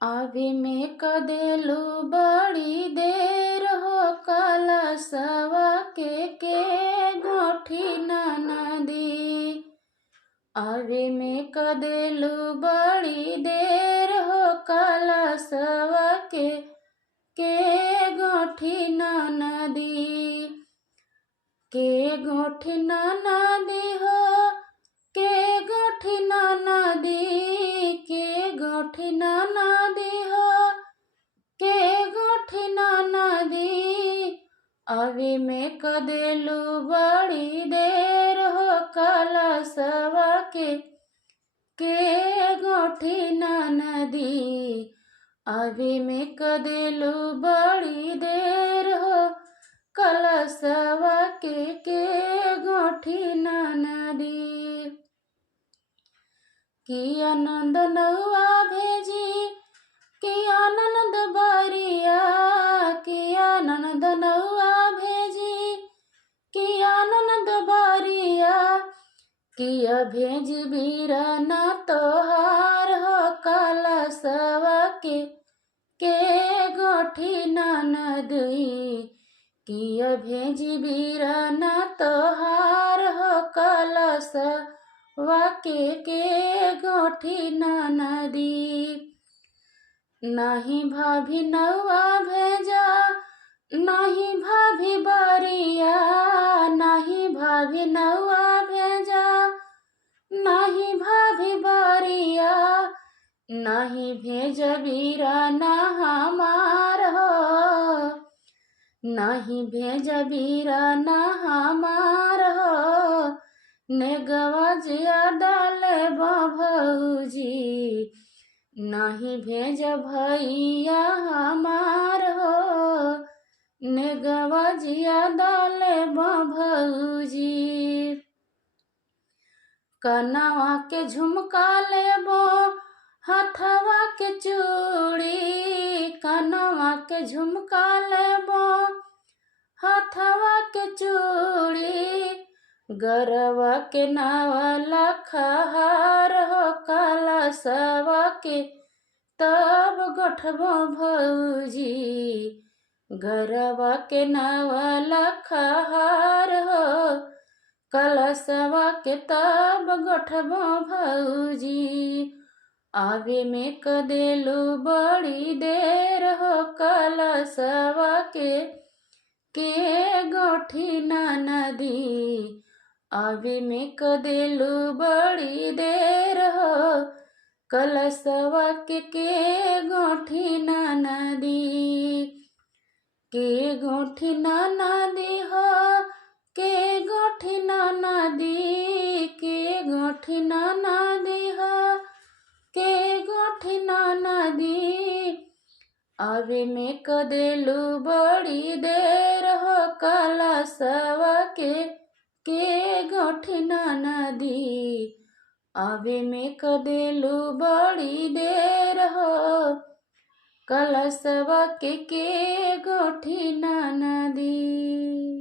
अभी में कदेलू बड़ी देर हो कलशवा के गोठी नदी। अभी में कदेलू बड़ी देर हो कलशवा के गोठी नदी। के गोठी नदी हो के गोठी नदी। के गोठी नदी हो के गोठी नदी। अभी में कदेलू बड़ी देर हो कलशवा के गोठी नदी। अभी में कदेलू बड़ी देर हो कलशवा के गोठी नदी। कि आनंद नौआ भेजी कि आनंद बरिया। कि आनंद नौआ भेजी कि आनंद बरिया। किया भेज बीराना तोहार हो कलशवा के गोठी नदी। किया भेज बीराना तोहार हो कलशवा के गोठी नदी। नहीं भाभी नौआ भेजा नहीं भाभी बरिया। नहीं भाभी नौआ भेजा नहीं भाभी बरिया। नहीं भेज बीराना हमार हो। नहीं भेज बीराना हमार हो। नेगवा जिया डाले भौजी। नहीं भेज भैया हमार हो। नेगवा जिया डाले भौजी। कनवा के झुमका लेबो हथवा के चूड़ी। कनवा के झुमका लेबो हथवा के चूड़ी। गरवा के नावला खहार हो कलशवा के तब गठबो भौजी। गरवा के नावला खहार हो कलशवा के तब गठबो भौजी। आवे में कदेलू बड़ी देर हो कलशवा के गोठी नदी। आवे में कदेलू बड़ी देर हो कलशवा के गोठी नदी। के गोठी नदी हो के गोठी नदी। के गोठी नदी हो के गोठी नदी। अभी में कदेलू बड़ी देर हो कलशवा के गोठी नदी। अभी में कदेलू बड़ी देर हो कलशवा के गोठी नदी।